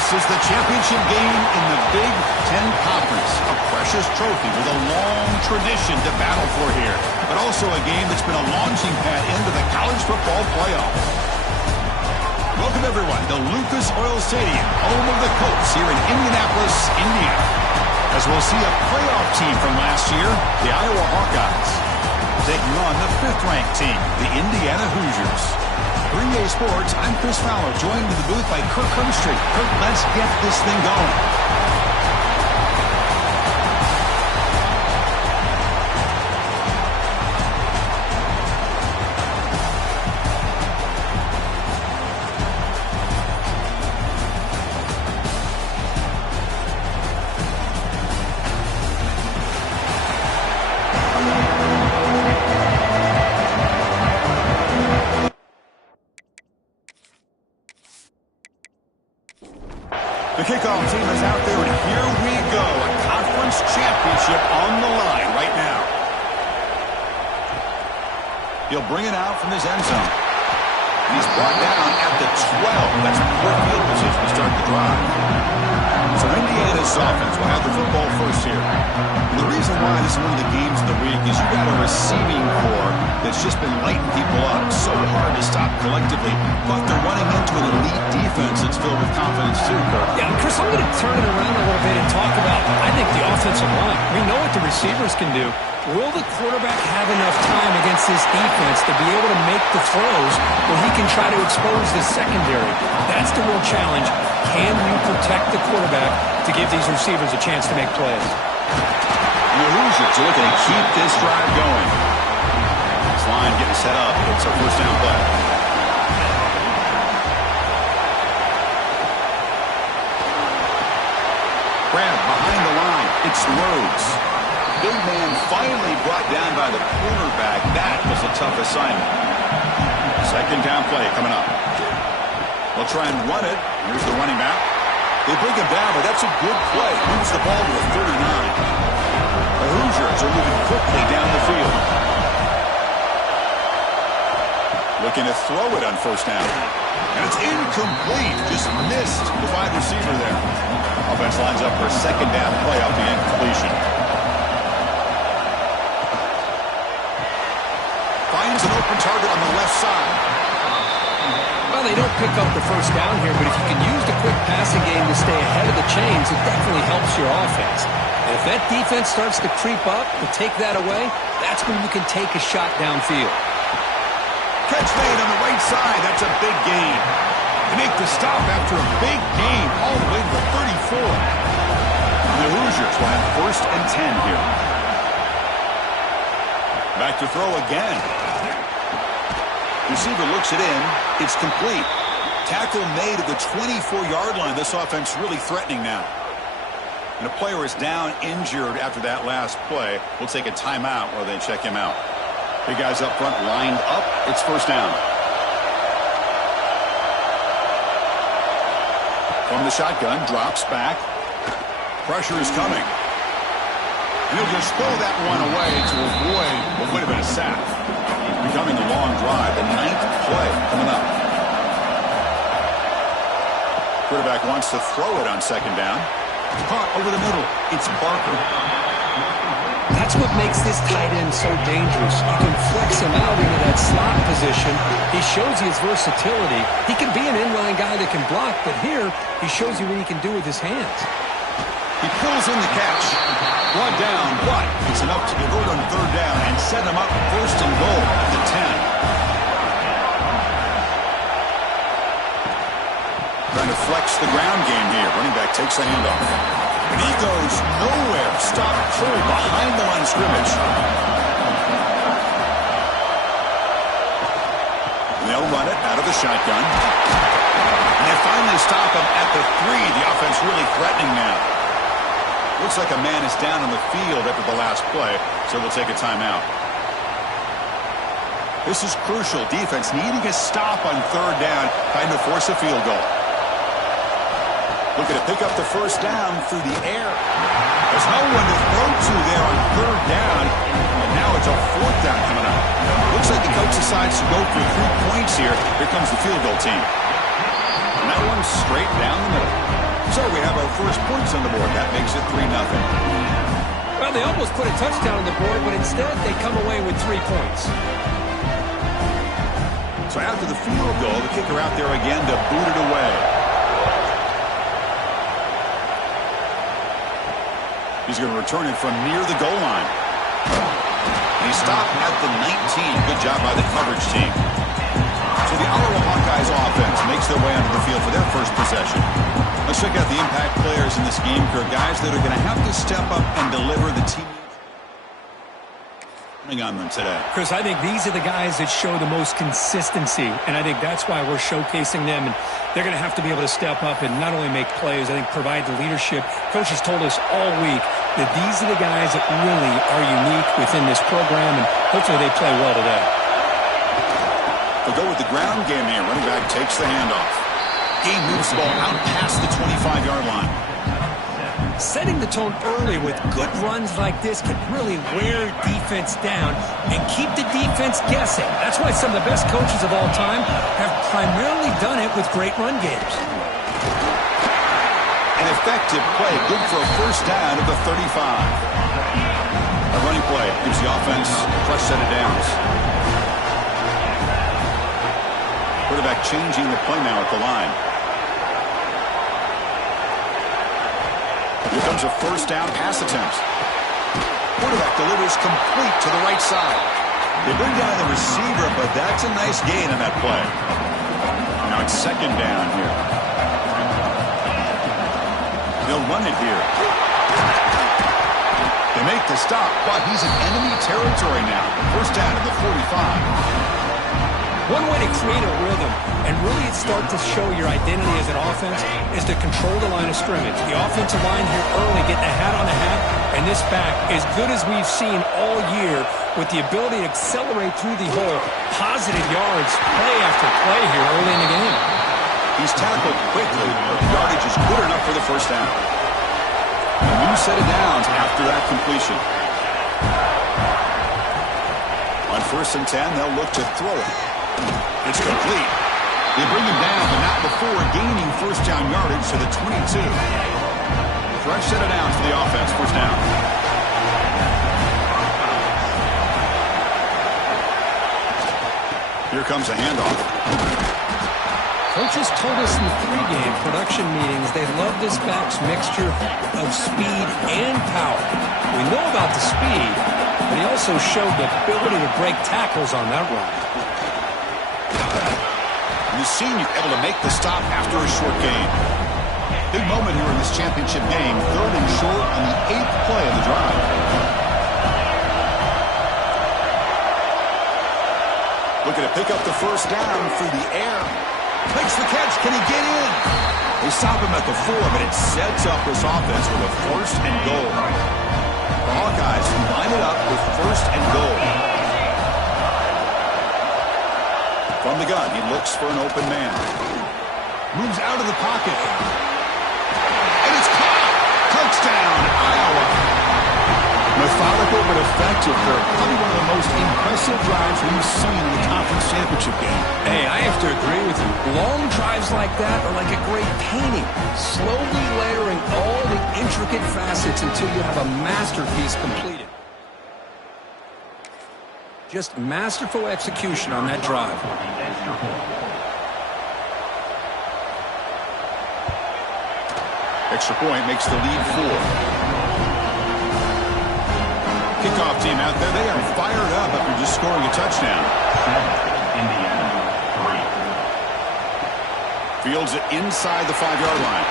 This is the championship game in the Big Ten Conference. A precious trophy with a long tradition to battle for here. But also a game that's been a launching pad into the college football playoffs. Welcome, everyone, to Lucas Oil Stadium, home of the Colts here in Indianapolis, Indiana. As we'll see a playoff team from last year, the Iowa Hawkeyes, taking on the 5th-ranked team, the Indiana Hoosiers. For EA Sports, I'm Chris Fowler, joined in the booth by Kirk Herbstreit. Kirk, let's get this thing going. The kickoff team is out there, and here we go. A conference championship on the line right now. He'll bring it out from his end zone. He's brought down at the 12. That's poor field position to start the drive. So Indiana's offense will have the football first here. And the reason why this is one of the games of the week is you've got a receiving core that's just been lighting people up. So hard to stop collectively. But they're running into an elite defense that's filled with confidence too, Kirk. Yeah, Chris, I'm going to turn it around a little bit and talk about, I think, the offensive line. We know what the receivers can do. Will the quarterback have enough time against this defense to be able to make the throws where he can try to expose the secondary? That's the real challenge. Can you protect the quarterback to give these receivers a chance to make plays? And the Hoosiers are looking to keep this drive going. This line getting set up. It's a first down play. Grab behind the line. It's Rhodes. Big man finally brought down by the cornerback. That was a tough assignment. Second down play coming up. They'll try and run it. Here's the running back. They bring him down, but that's a good play. Moves the ball to a 39. The Hoosiers are moving quickly down the field. Looking to throw it on first down. And it's incomplete. Just missed the wide receiver there. Offense lines up for a second down play off the incompletion. Finds an open target on the left side. Well, they don't pick up the first down here, but if you can use the quick passing game to stay ahead of the chains, it definitely helps your offense. And if that defense starts to creep up and take that away, that's when you can take a shot downfield. Catch made on the right side. That's a big gain. They make the stop after a big gain all the way to the 34. The Hoosiers will have first and 10 here. Back to throw again. Receiver looks it in. It's complete. Tackle made at the 24-yard line. This offense really threatening now. And a player is down injured after that last play. We'll take a timeout while they check him out. Big guys up front lined up. It's first down. From the shotgun, drops back. Pressure is coming. And he'll just throw that one away to avoid what would have been a sack. Becoming a long drive, the 9th play coming up. Quarterback wants to throw it on second down. Caught over the middle. It's Barker. That's what makes this tight end so dangerous. You can flex him out into that slot position. He shows you his versatility. He can be an inline guy that can block, but here he shows you what he can do with his hands. He pulls in the catch. Brought down, but it's enough to convert on third down and set him up first and goal at the 10. Trying to flex the ground game here. Running back takes the handoff. And he goes nowhere. Stop cold behind the line of scrimmage. And they'll run it out of the shotgun. And they finally stop him at the 3. The offense really threatening now. Looks like a man is down on the field after the last play, so we'll take a timeout. This is crucial. Defense needing a stop on third down, trying to force a field goal. Looking to pick up the first down through the air. There's no one to throw to there on third down, and now it's a fourth down coming up. Looks like the coach decides to go for 3 points here. Here comes the field goal team. And that one's straight down the middle. So we have our first points on the board. That makes it 3-0. Well, they almost put a touchdown on the board, but instead they come away with 3 points. So after the field goal, the kicker out there again to boot it away. He's going to return it from near the goal line. He stopped at the 19. Good job by the coverage team. So the Iowa Hawkeyes offense makes their way onto the field for their first possession. Let's check out the impact players in this game. There are guys that are going to have to step up and deliver the team on them today. Chris, I think these are the guys that show the most consistency, and I think that's why we're showcasing them, and they're going to have to be able to step up and not only make plays, I think provide the leadership. Coach has told us all week that these are the guys that really are unique within this program, and hopefully they play well today. They'll go with the ground game here. Running back takes the handoff. Game moves the ball out past the 25-yard line. Setting the tone early with good runs like this can really wear defense down and keep the defense guessing. That's why some of the best coaches of all time have primarily done it with great run games. An effective play, good for a first down at the 35. A running play gives the offense a fresh set of downs. Quarterback changing the play now at the line. Here comes a first down pass attempt. Quarterback delivers complete to the right side. They bring down the receiver, but that's a nice gain on that play. Now it's second down here. They'll run it here. They make the stop, but he's in enemy territory now. First down at the 45. One way to create a rhythm and really start to show your identity as an offense is to control the line of scrimmage. The offensive line here early getting a hat on a hat, and this back, as good as we've seen all year, with the ability to accelerate through the hole, positive yards, play after play here early in the game. He's tackled quickly, but the yardage is good enough for the first down. A new set of downs after that completion. On 1st and 10, they'll look to throw it. It's complete. They bring him down, but not before gaining first down yardage to the 22. Fresh set of downs for the offense, first down. Here comes a handoff. Coaches told us in the pregame production meetings they love this back's mixture of speed and power. We know about the speed, but he also showed the ability to break tackles on that run. The senior able to make the stop after a short gain. Big moment here in this championship game. 3rd and short on the 8th play of the drive. Looking to pick up the first down through the air. Makes the catch. Can he get in? They stop him at the 4, but it sets up this offense with a 1st and goal. The Hawkeyes line it up with 1st and goal. From the gun, he looks for an open man. Moves out of the pocket. And it's caught! Touchdown, Iowa! Methodical but effective for probably one of the most impressive drives we've seen in the conference championship game. Hey, I have to agree with you. Long drives like that are like a great painting. Slowly layering all the intricate facets until you have a masterpiece completed. Just masterful execution on that drive. Extra point makes the lead 4. Kickoff team out there, they are fired up after just scoring a touchdown. Indiana 3. Fields it inside the 5-yard line.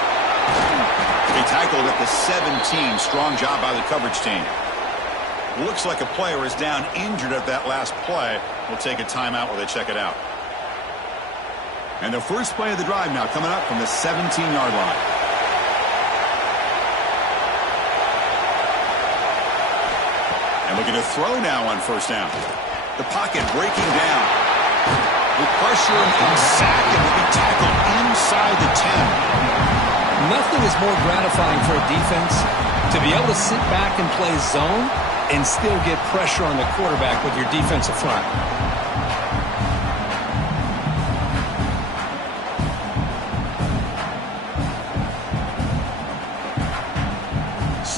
They tackled at the 17. Strong job by the coverage team. Looks like a player is down injured at that last play. We'll take a timeout while they check it out. And the first play of the drive now coming up from the 17-yard line. And looking to throw now on first down. The pocket breaking down. With pressure and sack, and will be tackled inside the 10. Nothing is more gratifying for a defense to be able to sit back and play zone and still get pressure on the quarterback with your defensive front.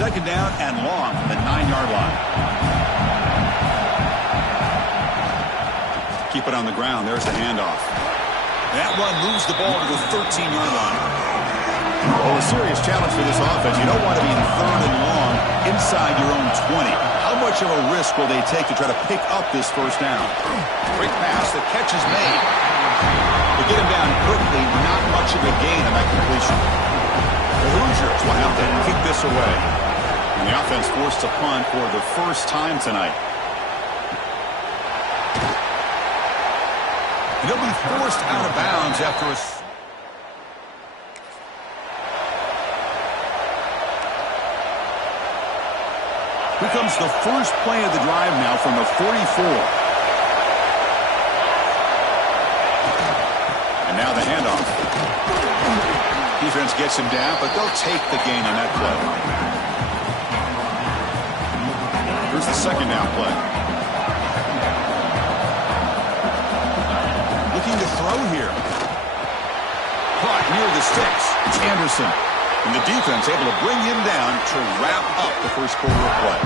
Second down and long from the 9-yard line. Keep it on the ground. There's the handoff. That one moves the ball to the 13-yard line. Well, a serious challenge for this offense. You don't want to be in third and long inside your own 20. How much of a risk will they take to try to pick up this first down? Quick pass. The catch is made. To get him down quickly, not much of a gain on that completion. The Hoosiers will have to kick this away. And the offense forced to punt for the first time tonight. And he'll be forced out of bounds after a... Here comes the first play of the drive now from the 44. And now the handoff. Defense gets him down, but they'll take the gain on that play. Here's the second down play. Looking to throw here. Caught near the sticks. It's Anderson. And the defense able to bring him down to wrap up the first quarter of play.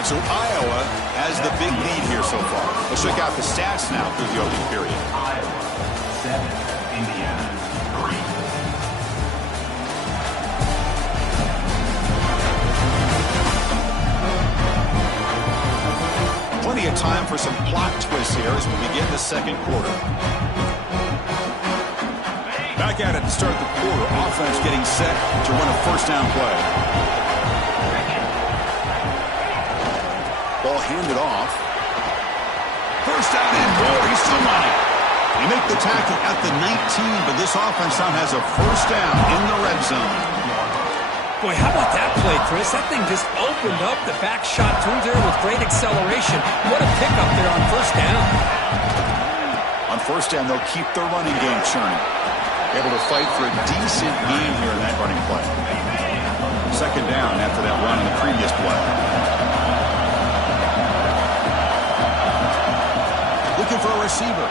And so Iowa has the big lead here so far. Let's check out the stats now through the opening period. Iowa 7, Indiana 3. Plenty of time for some plot twists here as we begin the second quarter. Back at it to start the quarter. Offense getting set to run a first down play. Ball handed off. First down and more. He's still running. They make the tackle at the 19, but this offense now has a first down in the red zone. Boy, how about that play, Chris? That thing just opened up the back shot through there with great acceleration. What a pickup there on first down. On first down, they'll keep their running game churning. Able to fight for a decent gain here in that running play. Second down after that run in the previous play. Looking for a receiver.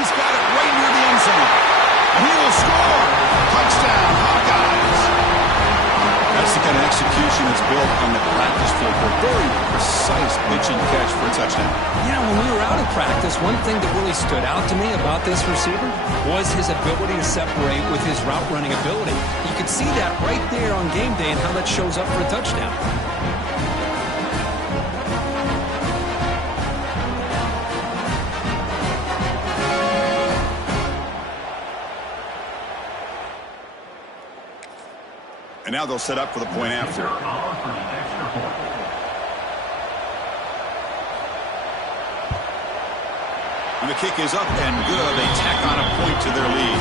He's got it right near the end zone. And he will score. Touchdown, Hawkeyes. That's the kind of execution that's built on the practice field for a very precise pitch and catch for a touchdown. Yeah, when we were out of practice, one thing that really stood out to me about this receiver was his ability to separate with his route running ability. You could see that right there on game day and how that shows up for a touchdown. And now they'll set up for the point after. And the kick is up and good. They tack on a point to their lead.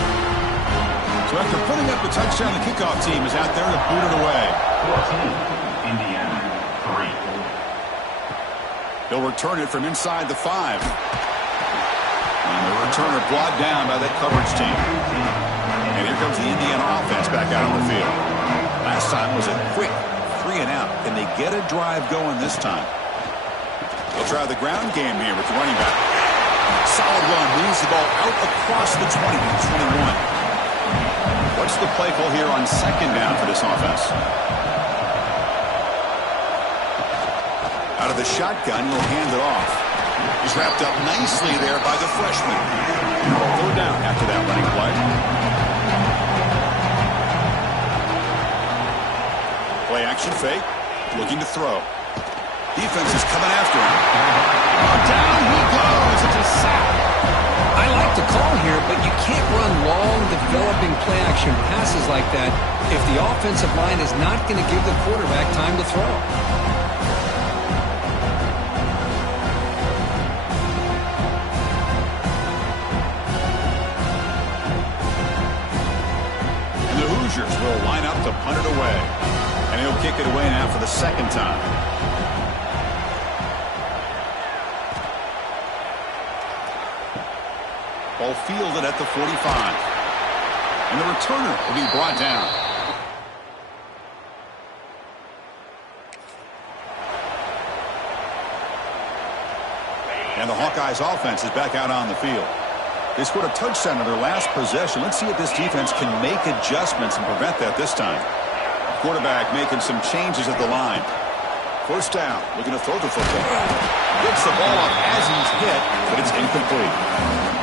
So after putting up a touchdown, the kickoff team is out there to boot it away. 14, Indiana 3. They'll return it from inside the 5. And the returner brought down by that coverage team. And here comes the Indiana offense back out on the field. Last time was a quick 3 and out. Can they get a drive going this time? They'll try the ground game here with the running back. Solid run. Moves the ball out across the 20 to 21. What's the play call here on second down for this offense? Out of the shotgun, he'll hand it off. He's wrapped up nicely there by the freshman. Third down after that running play. Play action fake. Looking to throw. Defense is coming after him. Oh, down he goes. It's a sack. I like the call here, but you can't run long, developing play action passes like that if the offensive line is not going to give the quarterback time to throw. And the Hoosiers will line up to punt it away. And he'll kick it away now for the second time. Ball fielded at the 45. And the returner will be brought down. And the Hawkeyes Hawkeyes offense is back out on the field. They scored a touchdown in their last possession. Let's see if this defense can make adjustments and prevent that this time. Quarterback making some changes at the line. First down, looking to throw the football. Gets the ball up as he's hit, but it's incomplete.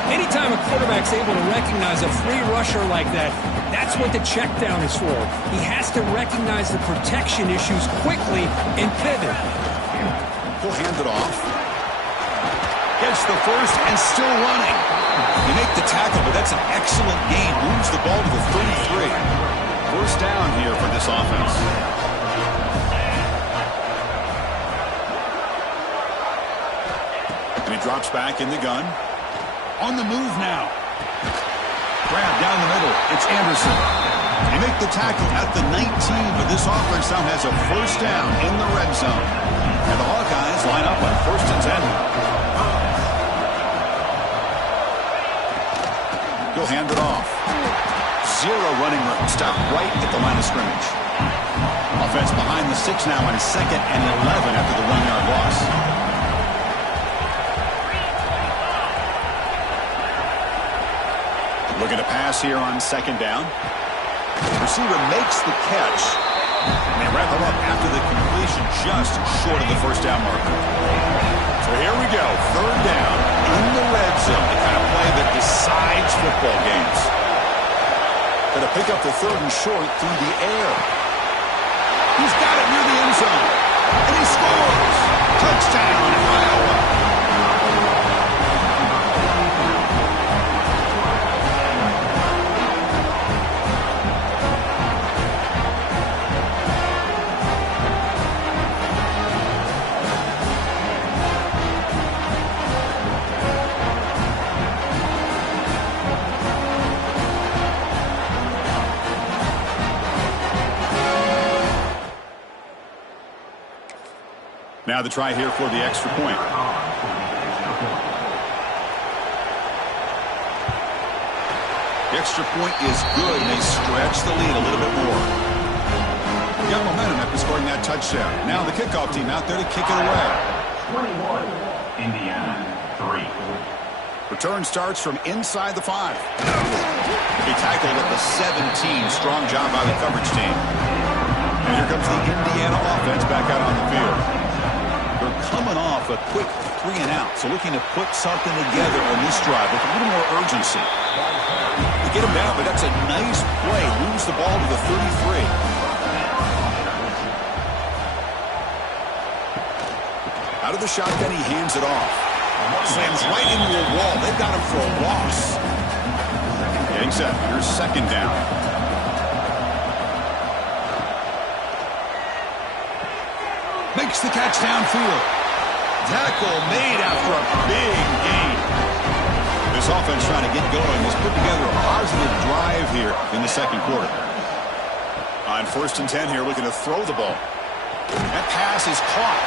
Anytime a quarterback's able to recognize a free rusher like that, that's what the check down is for. He has to recognize the protection issues quickly and pivot. He'll hand it off. Gets the first and still running. You make the tackle, but that's an excellent gain. Moves the ball to the 33. First down here for this offense. And he drops back in the gun. On the move now. Grab down the middle. It's Anderson. They make the tackle at the 19, but this offense now has a first down in the red zone. And the Hawkeyes line up on 1st and 10. He'll hand it off. Zero running room. Stop right at the line of scrimmage. Offense behind the 6 now on 2nd and 11 after the 1-yard loss. Looking to pass here on 2nd down. Receiver makes the catch. And they wrap him up after the completion just short of the first down marker. So here we go. 3rd down in the red zone. The kind of play that decides football games. Going to pick up the 3rd and short through the air. He's got it near the end zone. And he scores. Touchdown, Iowa. Now the try here for the extra point. The extra point is good, and they stretch the lead a little bit more. Got momentum after scoring that touchdown. Now the kickoff team out there to kick it away. 21, Indiana, 3. Return starts from inside the 5. He tackled at the 17. Strong job by the coverage team. And here comes the Indiana offense back out on the field. They're coming off a quick 3 and out, so looking to put something together on this drive with a little more urgency. They get him down, but that's a nice play. Moves the ball to the 33. Out of the shotgun, he hands it off. Slams right into a wall. They've got him for a loss. Getting set. Here's 2nd down. Makes the catch downfield. Tackle made after a big gain. This offense trying to get going has put together a positive drive here in the 2nd quarter. On 1st and 10 here, looking to throw the ball. That pass is caught.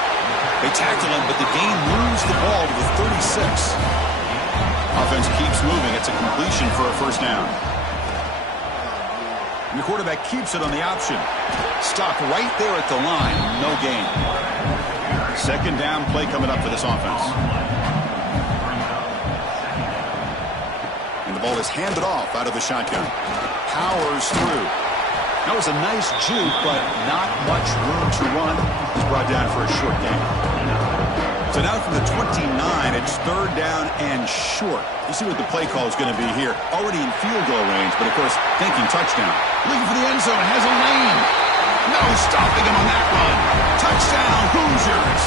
They tackle him, but the gain moves the ball to the 36. Offense keeps moving. It's a completion for a first down. And the quarterback keeps it on the option. Stopped right there at the line. No gain. 2nd down play coming up for this offense. And the ball is handed off out of the shotgun. Powers through. That was a nice juke, but not much room to run. He's brought down for a short gain. So now from the 29, it's 3rd down and short. You see what the play call is going to be here. Already in field goal range, but of course, thinking touchdown. Looking for the end zone, has a lane. No stopping him on that run. Touchdown, Hoosiers.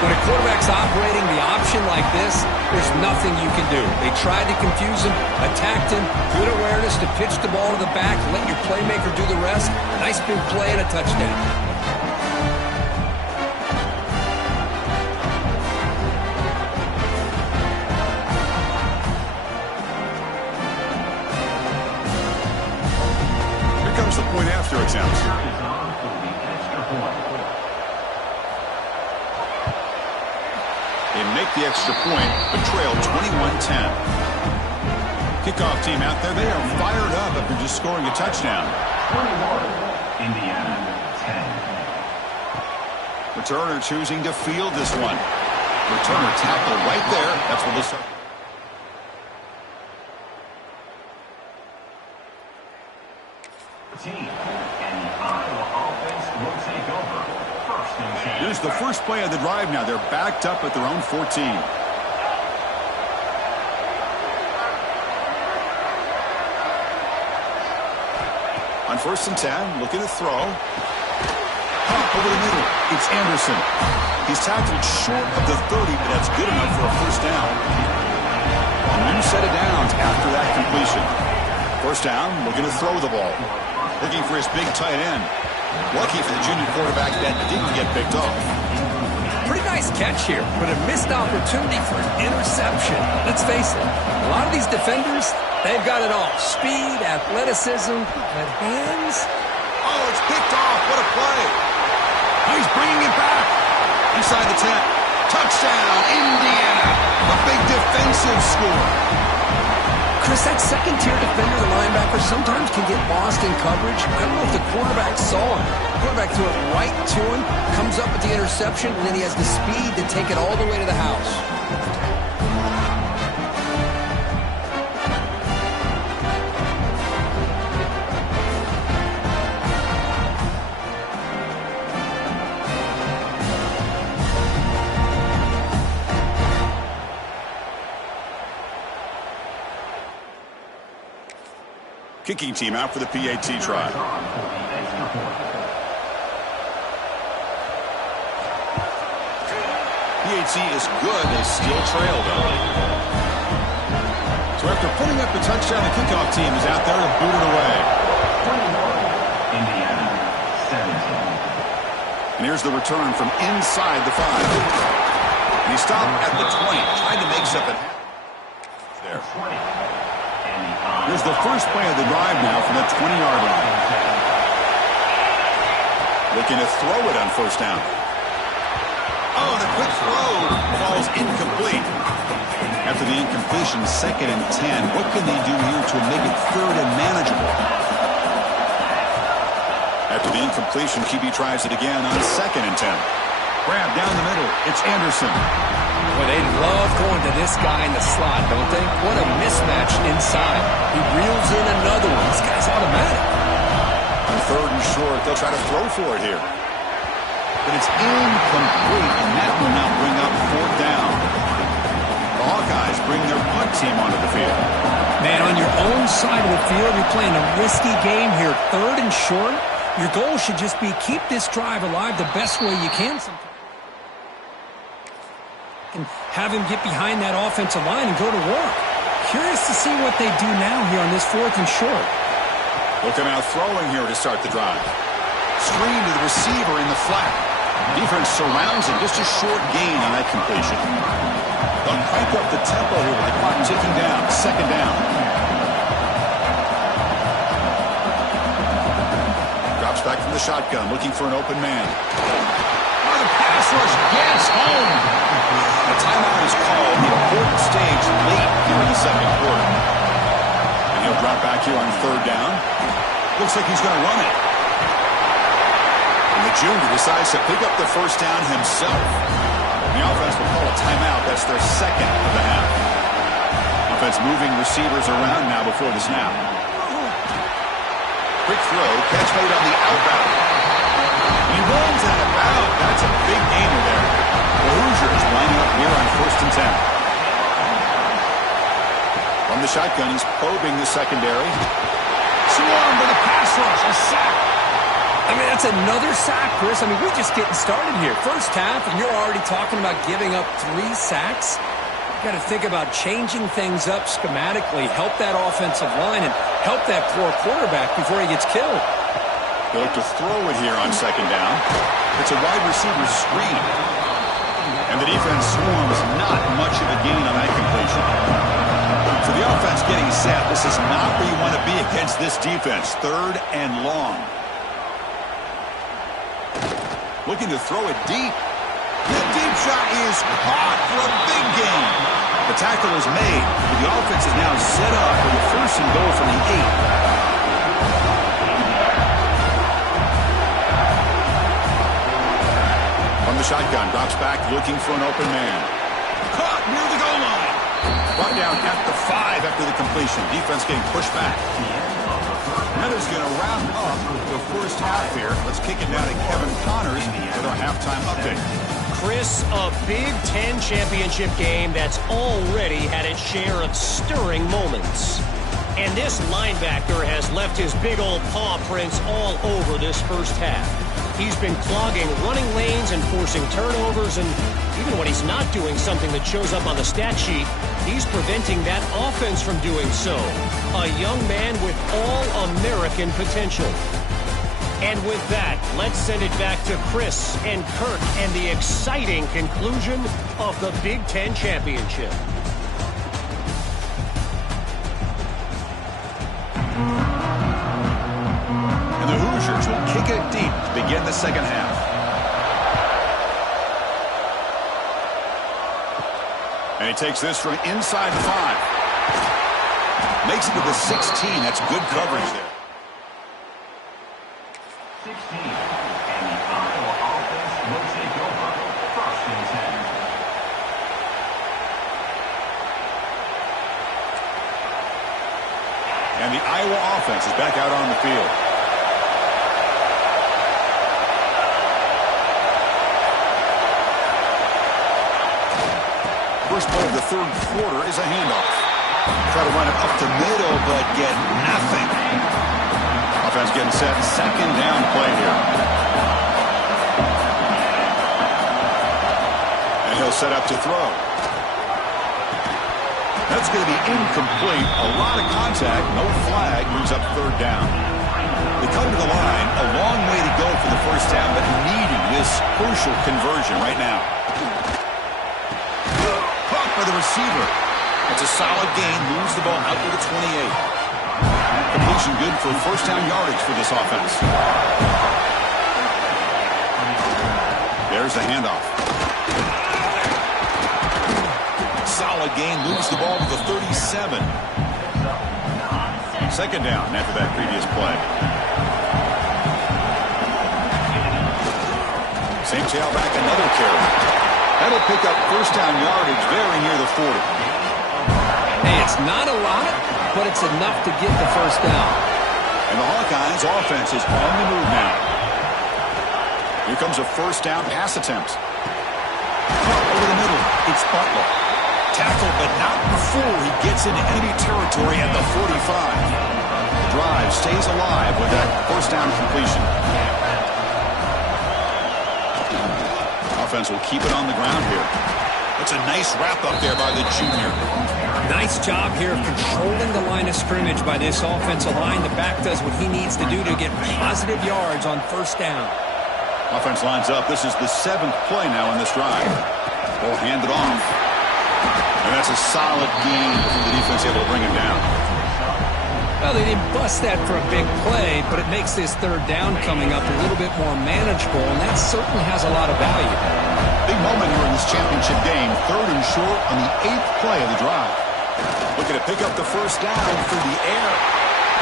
When a quarterback's operating the option like this, there's nothing you can do. They tried to confuse him, attacked him, good awareness to pitch the ball to the back, let your playmaker do the rest. Nice big play and a touchdown. Here comes the point after attempt. They make the extra point, but trail 21-10. Kickoff team out there, they are fired up after just scoring a touchdown. 21, Indiana, 10. Returner choosing to field this one. Returner tackle right there. That's where they'll start. Team and the Iowa offense will take over. First and 10. Here's the first play of the drive now. They're backed up at their own 14. On first and 10, looking to throw. Over the middle, it's Anderson. He's tackled short of the 30, but that's good enough for a first down. A new set of downs after that completion. First down, looking to throw the ball. Looking for his big tight end. Lucky for the junior quarterback that didn't get picked off. Pretty nice catch here, but a missed opportunity for an interception. Let's face it, a lot of these defenders, they've got it all. Speed, athleticism, but hands. Oh, it's picked off. What a play. He's bringing it back. Inside the 10. Touchdown, Indiana. A big defensive score. Chris, that second-tier defender, the linebacker, sometimes can get lost in coverage. I don't know if the quarterback saw him. The quarterback threw it right to him, comes up with the interception, and then he has the speed to take it all the way to the house. Kicking team out for the PAT try. PAT is good. They still trail, though. So after putting up the touchdown, the kickoff team is out there to boot it away. Indiana, 17. And here's the return from inside the 5. And he stopped at the 20. Tried to make something there. Here's the first play of the drive now from the 20-yard line. Looking to throw it on first down. Oh, the quick throw falls incomplete. After the incompletion, 2nd and 10. What can they do here to make it 3rd and manageable? After the incompletion, QB tries it again on 2nd and 10. Grab down the middle. It's Anderson. Boy, they love going to this guy in the slot, don't they? What a mismatch inside. He reels in another one. This guy's automatic. On 3rd and short, they'll try to throw for it here. But it's incomplete, and that will now bring up 4th down. The Hawkeyes bring their punt team onto the field. Man, on your own side of the field, you're playing a risky game here. 3rd and short. Your goal should just be keep this drive alive the best way you can sometimes. And have him get behind that offensive line and go to work. Curious to see what they do now here on this 4th and short. Looking out throwing here to start the drive. Screen to the receiver in the flat. Defense surrounds him. Just a short gain on that completion. They'll crank up the tempo here with the clock ticking down. 2nd down. Drops back from the shotgun, looking for an open man. Oh, the pass rush gets home. A timeout is called. The important stage late here in the 2nd quarter. And he'll drop back here on 3rd down. Looks like he's going to run it. And the junior decides to pick up the first down himself. The offense will call a timeout. That's their 2nd of the half. Offense moving receivers around now before the snap. Quick throw. Catch made on the outbound. He runs out of bounds. That's a big gainer there. The Hoosiers lining up here on 1st and 10. From the shotgun, he's probing the secondary. Swarm with a pass rush. A sack. I mean, that's another sack, Chris. I mean, we're just getting started here. First half, and you're already talking about giving up 3 sacks. You got to think about changing things up schematically, help that offensive line, and help that poor quarterback before he gets killed. They look to throw it here on 2nd down. It's a wide receiver screen. And the defense swarms not much of a gain on that completion. So the offense getting set. This is not where you want to be against this defense. 3rd and long. Looking to throw it deep. The deep shot is caught for a big gain. The tackle is made. But the offense is now set up for the 1st and goal from the 8. the shotgun, drops back, looking for an open man. Caught near the goal line. Brought down at the 5 after the completion. Defense getting pushed back. That is going to wrap up the first half here. Let's kick it down to Kevin Connors with our halftime update. Chris, a Big Ten championship game that's already had its share of stirring moments. And this linebacker has left his big old paw prints all over this first half. He's been clogging running lanes and forcing turnovers, and even when he's not doing something that shows up on the stat sheet, he's preventing that offense from doing so. A young man with all-American potential. And with that, let's send it back to Chris and Kirk and the exciting conclusion of the Big Ten championship. And the Hoosiers will kick it deep to begin the second half. And he takes this from inside the 5. Makes it to the 16. That's good coverage there. 16. And the Iowa offense will take over. First and 10. And the Iowa offense is back out on the field. First play of the third quarter is a handoff. Try to run it up the middle, but get nothing. Offense getting set. Second down play here. And he'll set up to throw. That's going to be incomplete. A lot of contact. No flag. Brings up third down. They come to the line. A long way to go for the first down, but needing this crucial conversion right now. Caught by the receiver. It's a solid gain. Moves the ball out to the 28. Completion good for first down yardage for this offense. There's the handoff. Solid gain. Moves the ball to the 37. Second down after that previous play. Same tailback, another carry. That'll pick up first down yardage very near the 40. Hey, it's not a lot, but it's enough to get the first down. And the Hawkeyes offense is on the move now. Here comes a first down pass attempt. Over the middle, it's Butler. Tackled, but not before he gets into enemy territory at the 45. The drive stays alive with that first down completion. Offense will keep it on the ground here. It's a nice wrap-up there by the junior. Nice job here of controlling the line of scrimmage by this offensive line. The back does what he needs to do to get positive yards on first down. Offense lines up. This is the 7th play now in this drive. They'll hand it off. And that's a solid gain. The defense able to bring him down. Well, they didn't bust that for a big play, but it makes this third down coming up a little bit more manageable, and that certainly has a lot of value. Big moment here in this championship game. 3rd and short on the 8th play of the drive. Looking to pick up the first down through the air.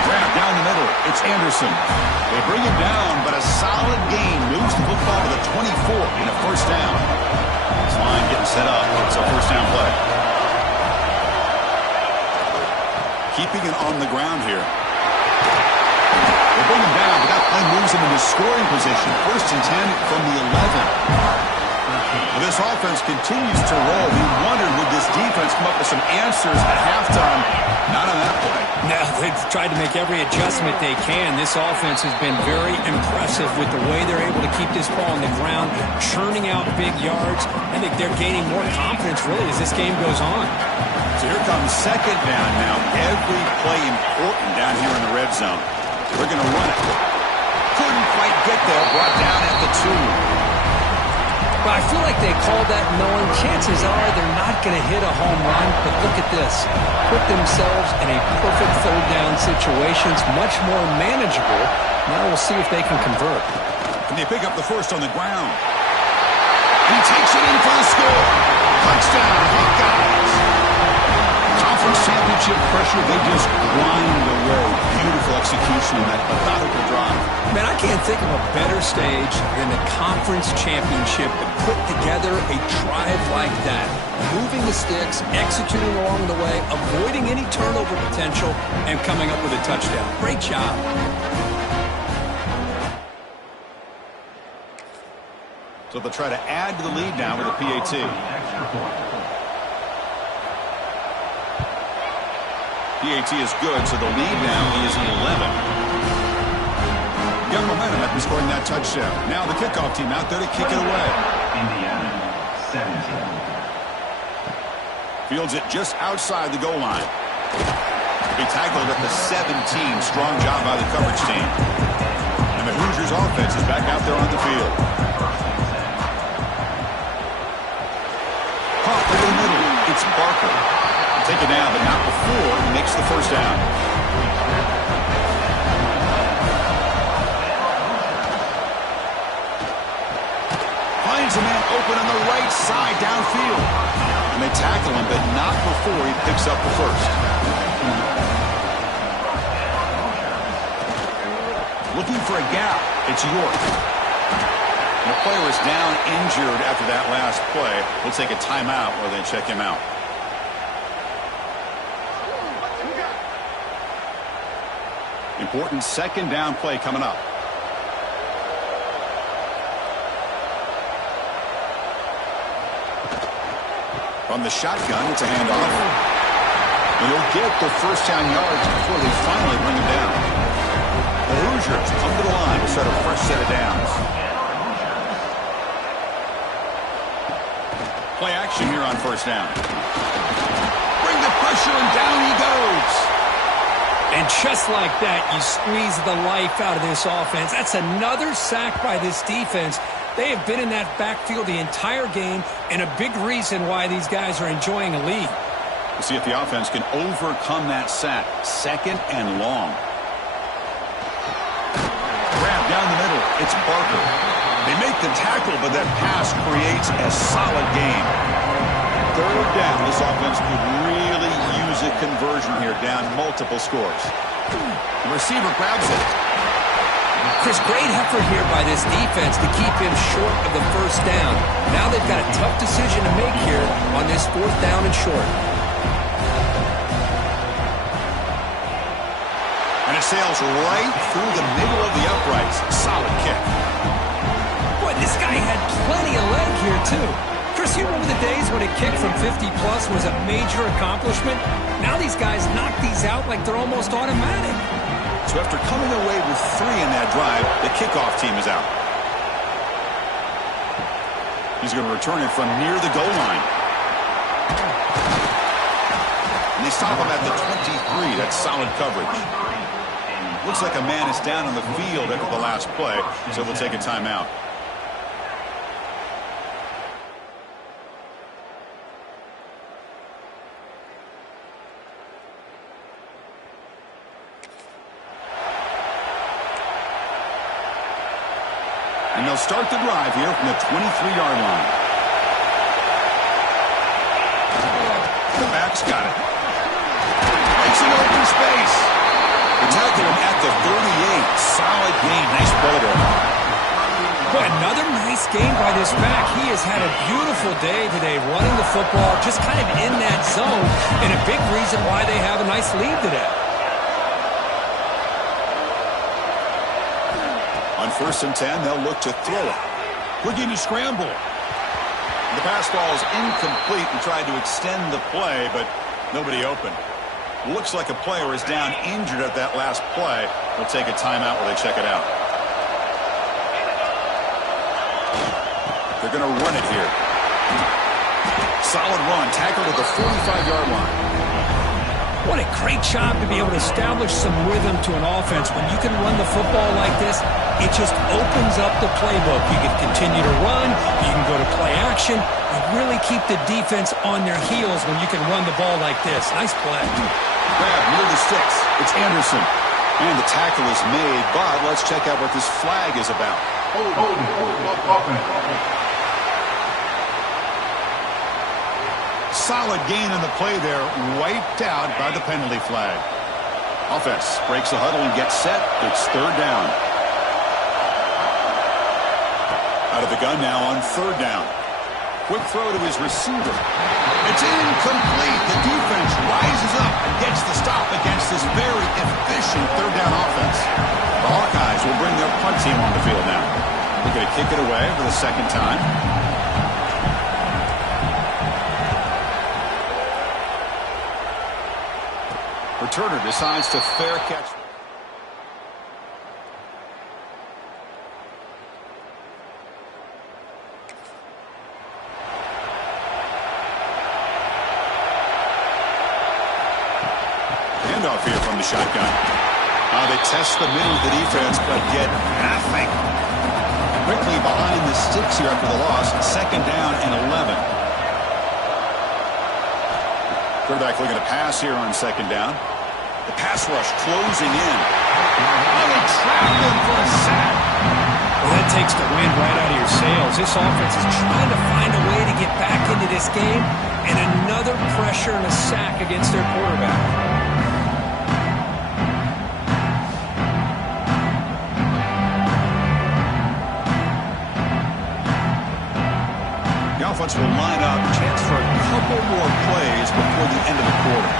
Grab down the middle. It's Anderson. They bring him down, but a solid gain moves the football to the 24 in a first down. This line getting set up. It's a first down play. Keeping it on the ground here. They bring him down, but that play moves him into scoring position. First and 10 from the 11. Well, this offense continues to roll. We wondered, would this defense come up with some answers at halftime? Not on that play. No, they've tried to make every adjustment they can. This offense has been very impressive with the way they're able to keep this ball on the ground, churning out big yards. I think they're gaining more confidence, really, as this game goes on. So here comes second down now. Every play important down here in the red zone. We're going to run it. Couldn't quite get there. Brought down at the 2. But I feel like they called that knowing chances are they're not going to hit a home run. But look at this. Put themselves in a perfect third down situation. It's much more manageable. Now we'll see if they can convert. And they pick up the first on the ground. He takes it in for the score. Touchdown, Hawkeyes. Conference championship pressure, they just grind away. Beautiful execution in that methodical drive. Man, I can't think of a better stage than the conference championship to put together a drive like that. Moving the sticks, executing along the way, avoiding any turnover potential, and coming up with a touchdown. Great job. So they'll try to add to the lead now with a PAT. PAT is good, so the lead now is 11. Got momentum after scoring that touchdown. Now the kickoff team out there to kick it away. Indiana, 17. Fields it just outside the goal line. He tackled at the 17. Strong job by the coverage team. And the Hoosiers offense is back out there on the field. Caught over the middle. It's Barker. Take it down, but not before he makes the first down. Finds a man open on the right side downfield. And they tackle him, but not before he picks up the first. Looking for a gap. It's York. And the player is down injured after that last play. We'll take a timeout while they check him out. Important second down play coming up. From the shotgun, it's a handoff. And he'll get the first down yards before they finally bring him down. The Hoosiers come to the line to start a fresh set of downs. Play action here on first down. Bring the pressure, and down he goes. And just like that, you squeeze the life out of this offense. That's another sack by this defense. They have been in that backfield the entire game, and a big reason why these guys are enjoying a lead. We'll see if the offense can overcome that sack. Second and long. Grab down the middle. It's Barker. They make the tackle, but that pass creates a solid gain. Third down. This offense could really use a conversion here, down multiple scores. The receiver grabs it. Chris, great effort here by this defense to keep him short of the first down. Now they've got a tough decision to make here on this fourth down and short. And it sails right through the middle of the uprights. Solid kick. Boy, this guy had plenty of leg here, too. Chris, you remember the days when a kick from 50-plus was a major accomplishment? Now these guys knock these out like they're almost automatic. So after coming away with 3 in that drive, the kickoff team is out. He's going to return it from near the goal line. And they stop him at the 23. That's solid coverage. Looks like a man is down on the field after the last play, so they'll take a timeout. And they'll start the drive here from the 23-yard line. The back's got it. Makes an open space. They tackle him at the 38. Solid gain. Nice play there. Boy, another nice game by this back. He has had a beautiful day today running the football, just kind of in that zone, and a big reason why they have a nice lead today. On 1st and 10, they'll look to throw it. Looking to scramble. The pass ball is incomplete and tried to extend the play, but nobody open. Looks like a player is down injured at that last play. They'll take a timeout while they check it out. They're going to run it here. Solid run. Tackled at the 45-yard line. What a great job to be able to establish some rhythm to an offense. When you can run the football like this, it just opens up the playbook. You can continue to run. You can go to play action. You really keep the defense on their heels when you can run the ball like this. Nice play. Grab near the sticks. It's Anderson. And the tackle is made, but let's check out what this flag is about. Solid gain on the play there, wiped out by the penalty flag. Offense breaks the huddle and gets set. It's 3rd down. gun now on third down. Quick throw to his receiver. It's incomplete. The defense rises up and gets the stop against this very efficient third down offense. The Hawkeyes will bring their punt team on the field now. They're going to kick it away for the second time. Returner decides to fair catch. Handoff here from the shotgun. They test the middle of the defense, but get nothing. Quickly behind the sticks here after the loss. Second down and 11. Quarterback looking to pass here on second down. The pass rush closing in. And they trap him for a sack. Well, that takes the wind right out of your sails. This offense is trying to find a way to get back into this game, and another pressure and a sack against their quarterback. The offense will line up, chance for a couple more plays before the end of the quarter.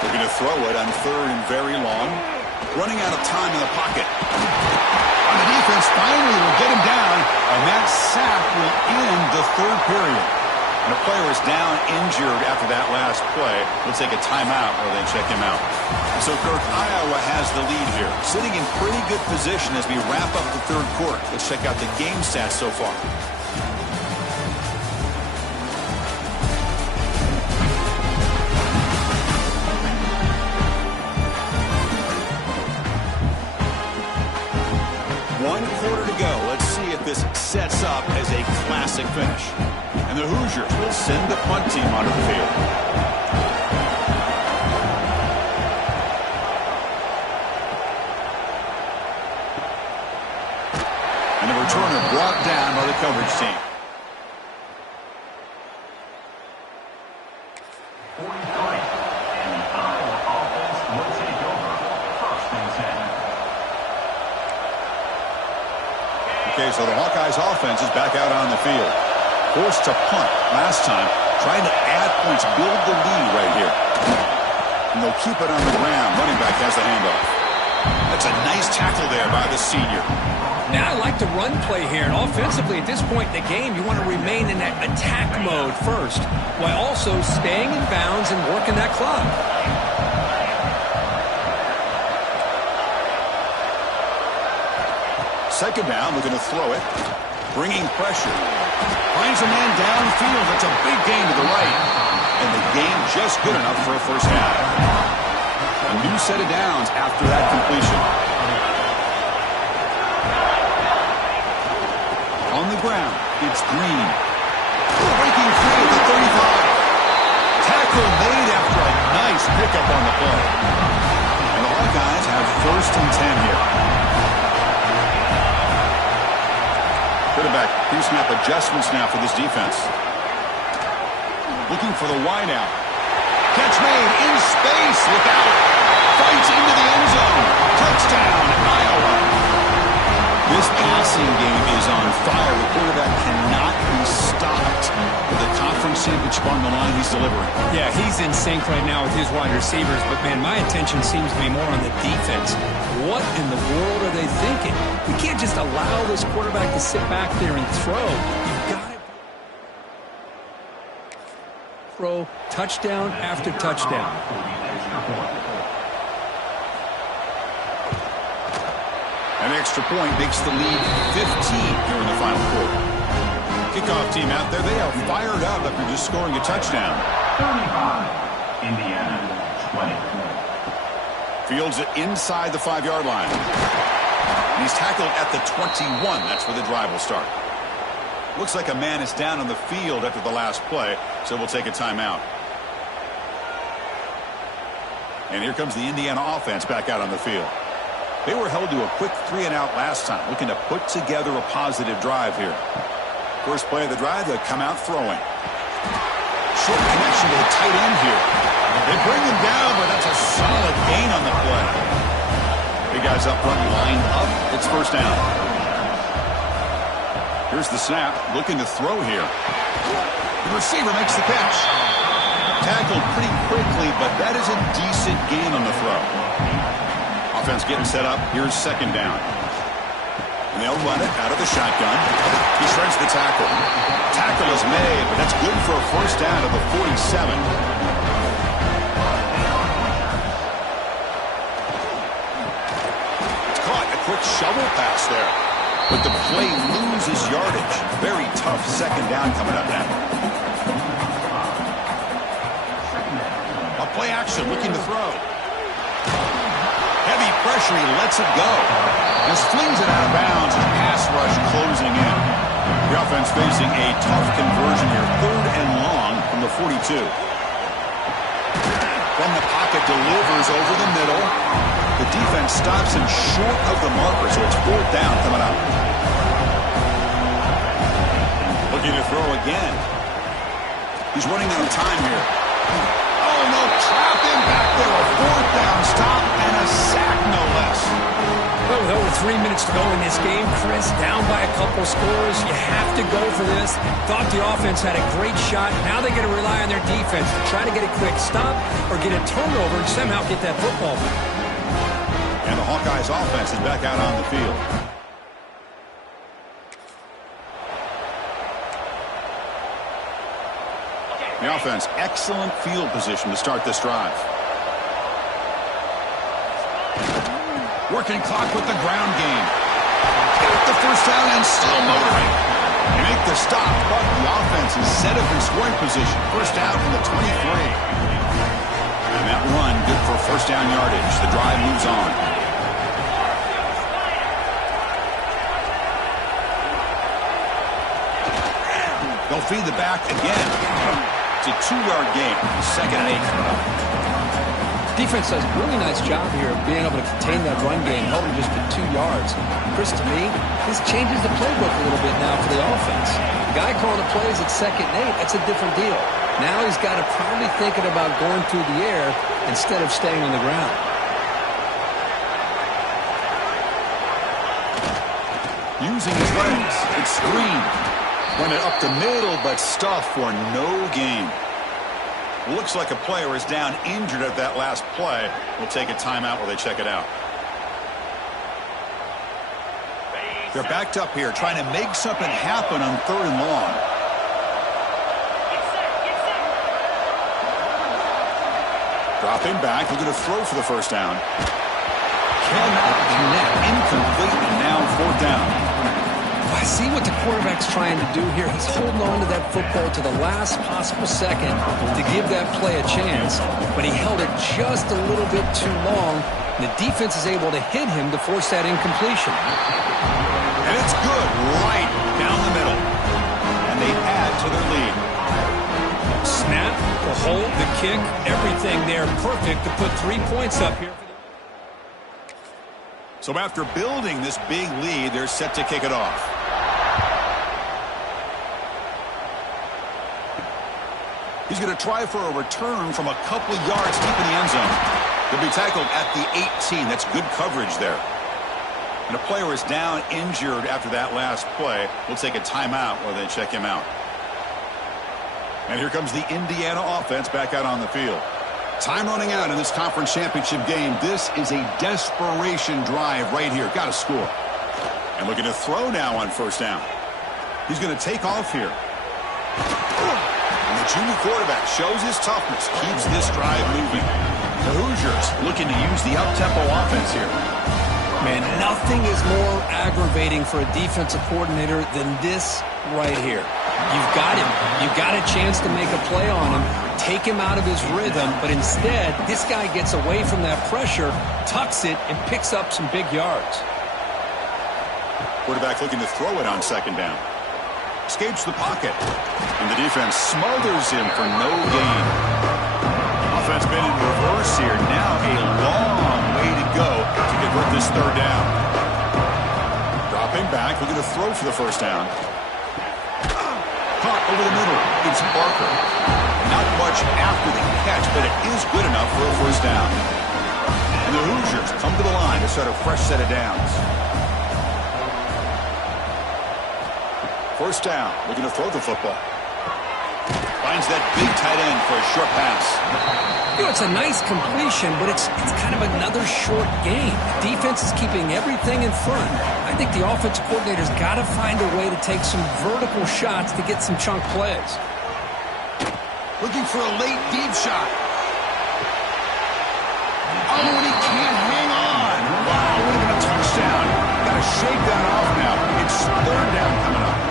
They're going to throw it on third and very long. Running out of time in the pocket. And the defense finally will get him down, and that sack will end the third period. And a player is down injured after that last play. We'll take a timeout while they check him out. So, Kirk, Iowa has the lead here, sitting in pretty good position as we wrap up the third quarter. Let's check out the game stats so far. One quarter to go. Let's see if this sets up as a classic finish. And the Hoosiers will send the punt team onto the field. And the returner brought down by the coverage team. 43. And the Iowa offense will take over. First and 10. Okay, so the Hawkeyes offense is back out on the field. Forced to punt last time, trying to add points, build the lead right here. And they'll keep it on the ground. Running back has the handoff. That's a nice tackle there by the senior. Now I like the run play here, and offensively at this point in the game, you want to remain in that attack mode first, while also staying in bounds and working that clock. Second down, looking to throw it. Bringing pressure. Finds a man downfield. That's a big gain to the right. And the game just good enough for a first down. A new set of downs after that completion. On the ground, it's Green. Breaking free at the 35. Tackle made after a nice pickup on the play. And the Hawkeyes have first and 10 here. Quarterback, pre-snap adjustments now for this defense. Looking for the wideout. Catch made in space. Look out. Fights into the end zone. Touchdown, Iowa. This passing game is on fire. The quarterback cannot be stopped. With the conference championship on the line, he's delivering. Yeah, he's in sync right now with his wide receivers, but, man, my attention seems to be more on the defense. What in the world are they thinking? We can't just allow this quarterback to sit back there and throw. You've got to throw touchdown after touchdown. An extra point makes the lead 15 here in the final quarter. Kickoff team out there, they are fired up after just scoring a touchdown. 35. Indiana 20. Fields it inside the 5-yard line. And he's tackled at the 21. That's where the drive will start. Looks like a man is down on the field after the last play, so we'll take a timeout. And here comes the Indiana offense back out on the field. They were held to a quick 3-and-out last time, looking to put together a positive drive here. First play of the drive, they'll come out throwing. Short connection to the tight end here. They bring him down, but that's a solid gain on the play. Big guys up front, lined up. It's first down. Here's the snap, looking to throw here. The receiver makes the catch. Tackled pretty quickly, but that is a decent gain on the throw. Offense getting set up. Here's second down. And they'll run it out of the shotgun. He shreds the tackle. Tackle is made, but that's good for a first down at the 47. It's caught. A quick shovel pass there. But the play loses yardage. Very tough second down coming up now. A play action, looking to throw. Heavy pressure, he lets it go. Just flings it out of bounds as pass rush closing in. The offense facing a tough conversion here. 3rd and long from the 42. From the pocket, delivers over the middle. The defense stops him short of the marker, so it's 4th down coming up. Looking to throw again. He's running out of time here. Oh, no, trap him back there. A 4th down stop and a sack, no less. Well, with over 3 minutes to go in this game, Chris, down by a couple scores, you have to go for this. Thought the offense had a great shot. Now they got to rely on their defense to try to get a quick stop or get a turnover and somehow get that football back. And the Hawkeyes offense is back out on the field. The offense, excellent field position to start this drive. Working clock with the ground game. Got the first down and still motoring. They make the stop, but the offense is set up in scoring position. First down from the 23. And that run, good for first down yardage. The drive moves on. They'll feed the back again. It's a 2-yard gain. 2nd and 8. Defense does a really nice job here of being able to contain that run game, holding just to 2 yards. Chris, to me, this changes the playbook a little bit now for the offense. The guy calling the plays at 2nd and 8, that's a different deal. Now he's got to probably thinking about going through the air instead of staying on the ground. Using his legs, it's screened. Run it up the middle, but stuff for no gain. Looks like a player is down injured at that last play. We'll take a timeout while they check it out. They're backed up here, trying to make something happen on 3rd and long. Dropping back, looking to throw for the first down. Cannot connect, incomplete, and now 4th down. I see what the quarterback's trying to do here. He's holding on to that football to the last possible second to give that play a chance, but he held it just a little bit too long. And the defense is able to hit him to force that incompletion. And it's good, right down the middle. And they add to their lead. Snap, the hold, the kick, everything there perfect to put 3 points up here. So after building this big lead, they're set to kick it off. He's going to try for a return from a couple of yards deep in the end zone. He'll be tackled at the 18. That's good coverage there. And a player is down injured after that last play. We'll take a timeout while they check him out. And here comes the Indiana offense back out on the field. Time running out in this conference championship game. This is a desperation drive right here. Got to score. And looking to throw now on first down. He's going to take off here. And the junior quarterback shows his toughness, keeps this drive moving. The Hoosiers looking to use the up-tempo offense here. Man, nothing is more aggravating for a defensive coordinator than this right here. You've got him. You've got a chance to make a play on him, take him out of his rhythm, but instead, this guy gets away from that pressure, tucks it, and picks up some big yards. Quarterback looking to throw it on second down. Escapes the pocket. And the defense smothers him for no gain. Offense been in reverse here. Now a long way to go to convert this third down. Dropping back, looking to throw for the first down. Caught over the middle. It's Barker. Not much after the catch, but it is good enough for a first down. And the Hoosiers come to the line to start a fresh set of downs. First down, looking to throw the football. Finds that big tight end for a short pass. You know, it's a nice completion, but it's kind of another short game. The defense is keeping everything in front. I think the offensive coordinator's got to find a way to take some vertical shots to get some chunk plays. Looking for a late deep shot. Oh, and he can't hang on. Wow, would have been a touchdown. Got to shake that off now. It's third down coming up.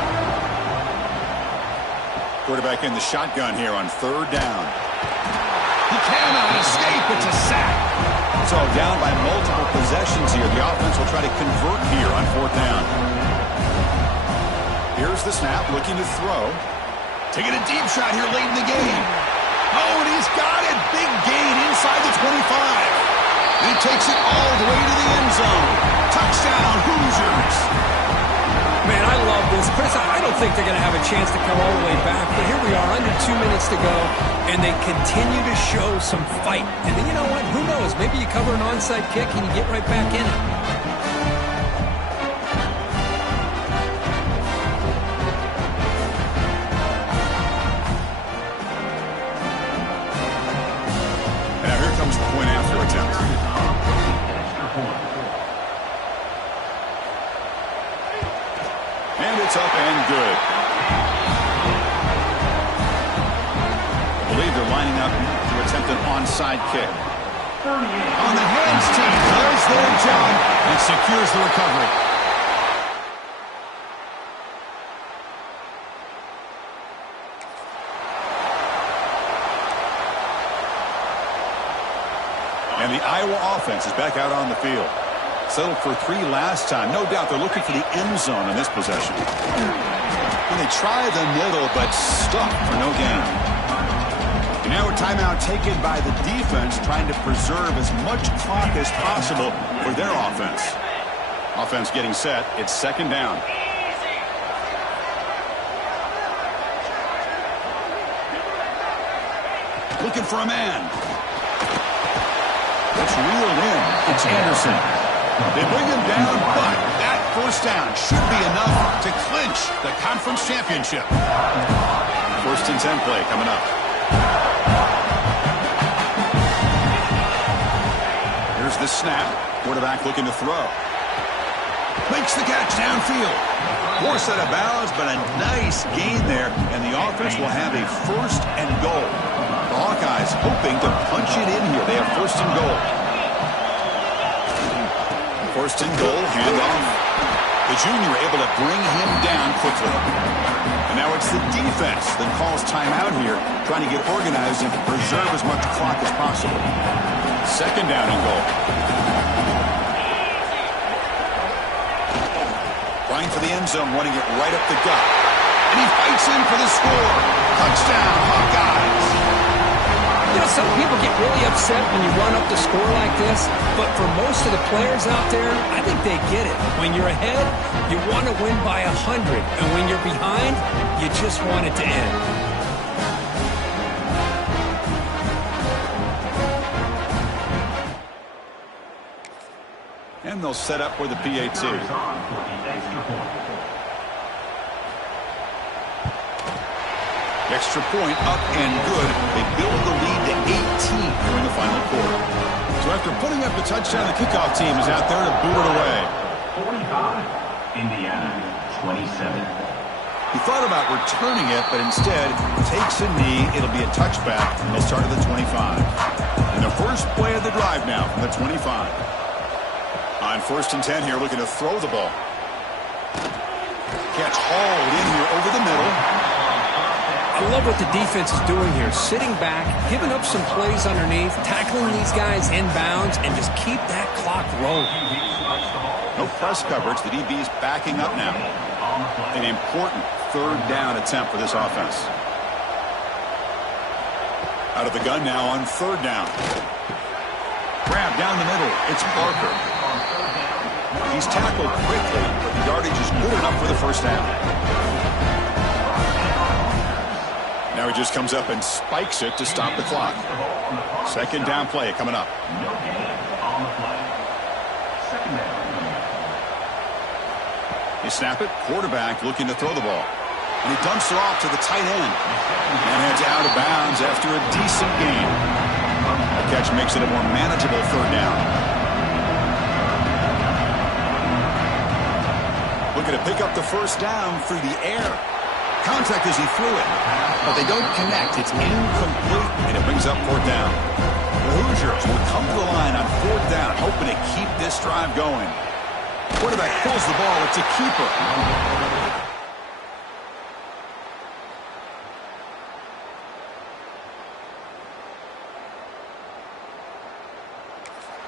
Quarterback in the shotgun here on third down. He cannot escape. It's a sack. So down by multiple possessions here. The offense will try to convert here on fourth down. Here's the snap, looking to throw. Taking a deep shot here late in the game. Oh, and he's got it. Big gain inside the 25. And he takes it all the way to the end zone. Touchdown, Hoosiers. Man, I love this. Chris, I don't think they're going to have a chance to come all the way back, but here we are, under 2 minutes to go, and they continue to show some fight. And then you know what? Who knows? Maybe you cover an onside kick and you get right back in it. And now here comes the point after attempt. And it's up and good. I believe they're lining up to attempt an onside kick. On the hands team does their job and secures the recovery. And the Iowa offense is back out on the field. Settled for 3 last time. No doubt they're looking for the end zone in this possession. And they try the middle, but stuck for no gain. And now a timeout taken by the defense, trying to preserve as much clock as possible for their offense. Offense getting set. It's second down. Looking for a man. That's reeled in. It's Anderson. They bring him down, but that first down should be enough to clinch the conference championship. First and 10 play coming up. Here's the snap. Quarterback looking to throw. Makes the catch downfield. Poor set of bounds, but a nice gain there, and the offense will have a first and goal. The Hawkeyes hoping to punch it in here. They have first and goal. First and goal, handoff. The junior able to bring him down quickly. And now it's the defense that calls timeout here, trying to get organized and preserve as much clock as possible. Second down and goal. Going for the end zone, running it right up the gut. And he fights in for the score. Touchdown, Hawkeyes. You know, some people get really upset when you run up the score like this, but for most of the players out there, I think they get it. When you're ahead, you want to win by 100, and when you're behind, you just want it to end. And they'll set up for the PAT. Extra point up and good. They build the lead to 18 here in the final quarter. So after putting up the touchdown, the kickoff team is out there to boot it away. 45, Indiana, 27. He thought about returning it, but instead takes a knee. It'll be a touchback. They'll start at the 25. And the first play of the drive now from the 25. On first and 10 here, looking to throw the ball. Catch hauled in here over the middle. I love what the defense is doing here. Sitting back, giving up some plays underneath, tackling these guys inbounds, and just keep that clock rolling. No press coverage. The DB's backing up now. An important third down attempt for this offense. Out of the gun now on third down. Grab down the middle. It's Parker. He's tackled quickly, but the yardage is good enough for the first down. Now he just comes up and spikes it to stop the clock. Second down play coming up. They snap it. Quarterback looking to throw the ball. And he dumps it off to the tight end. And heads out of bounds after a decent gain. The catch makes it a more manageable third down. Looking to pick up the first down through the air. Contact as he threw it. But they don't connect. It's incomplete, and it brings up fourth down. The Hoosiers will come to the line on fourth down, hoping to keep this drive going. Quarterback pulls the ball. It's a keeper.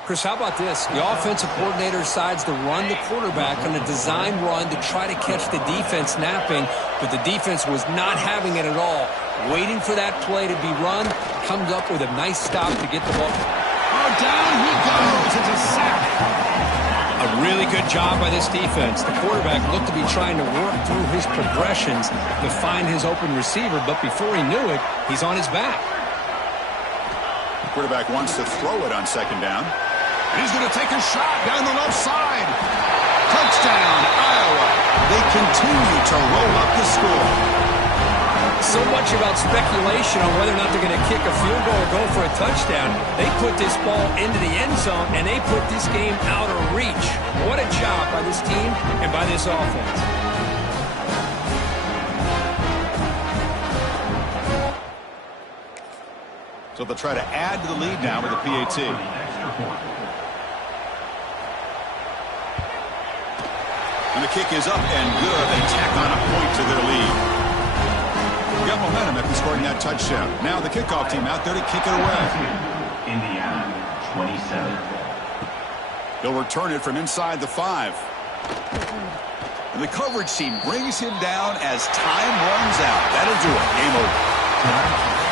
Chris, how about this? The offensive coordinator decides to run the quarterback on a design run to try to catch the defense napping, but the defense was not having it at all. Waiting for that play to be run, comes up with a nice stop to get the ball. Oh, down he goes. It's a sack. A really good job by this defense. The quarterback looked to be trying to work through his progressions to find his open receiver, but before he knew it, he's on his back. The quarterback wants to throw it on second down. And he's going to take a shot down the left side. Touchdown, Iowa. They continue to roll up the score. So much about speculation on whether or not they're going to kick a field goal or go for a touchdown. They put this ball into the end zone, and they put this game out of reach. What a job by this team and by this offense. So they'll try to add to the lead now with a PAT. And the kick is up and good. They tack on a point to their lead. They got momentum after scoring that touchdown. Now the kickoff team out there to kick it away. Indiana, 27. He'll return it from inside the 5. And the coverage team brings him down as time runs out. That'll do it. Game over.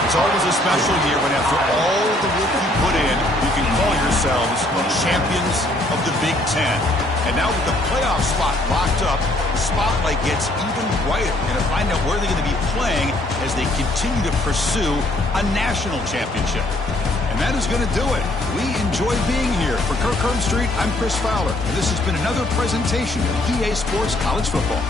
It's always a special year when after all the work you put in, you can call yourselves champions of the Big Ten. And now with the playoff spot locked up, the spotlight gets even brighter. We're going to find out where they're going to be playing as they continue to pursue a national championship. And that is going to do it. We enjoy being here. For Kirk Herbstreit, I'm Chris Fowler. And this has been another presentation of EA Sports College Football.